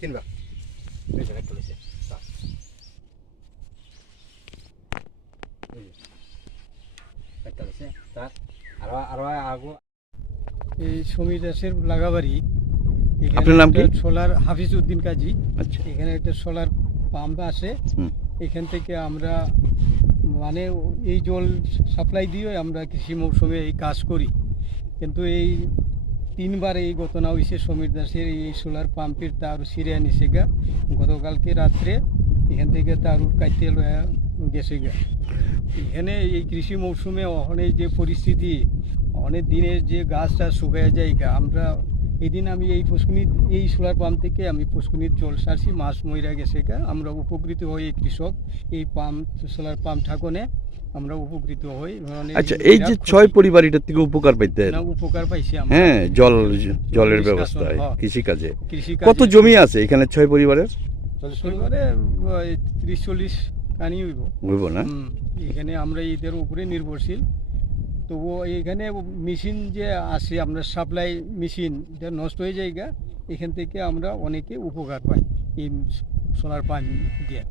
তিনবার একটা লইছে একটা লইছে তার আরো আগু এই সমীর দাসের লাগাবাড়ি। আপনার নাম কি? সোলার হাফিজ উদ্দিন কাজী। আচ্ছা। এখানে একটা সোলার পাম্প আসে, এখান থেকে আমরা মানে এই জল সাপ্লাই দিয়ে আমরা কৃষি মৌসুমে এই কাজ করি। কিন্তু এই তিনবার এই ঘটনা হয়েছে সমীর দাসের এই সোলার পাম্পের তার সিরিয়া নিছে গা। গতকালকে রাত্রে এখান থেকে তার কাটতে গেছে গা। এখানে এই কৃষি মৌসুমে অনেক যে পরিস্থিতি, অনেক দিনের যে গাছটা শুকায় যায় গা। আমরা এদিন আমি এই সোলার পাম্প থেকে আমি পুষ্কুনির জল সারছি, মাছ মইরা গেছে গা। আমরা উপকৃত হই, এই কৃষক এই পাম্প সোলার পাম্প ঠাকুনে আমরা উপকৃত হই। আচ্ছা, এই যে 6 পরিবার এটার থেকে উপকার পাইতে উপকার পাইছি আমরা। হ্যাঁ, জলের ব্যবস্থায় কৃষিকাজে কৃষিকাজে কত জমি আছে এখানে 6 পরিবারের? পরিবারে 30-40 কানি হইব না? এখানে আমরা এদের উপরে নির্ভরশীল। তবুও এখানে মেশিন যে আসে, আমরা সাপ্লাই মেশিন এটা নষ্ট হয়ে যায় গা, এখান থেকে আমরা অনেকে উপকার পাই এই সোলার পাম্প দিয়ে।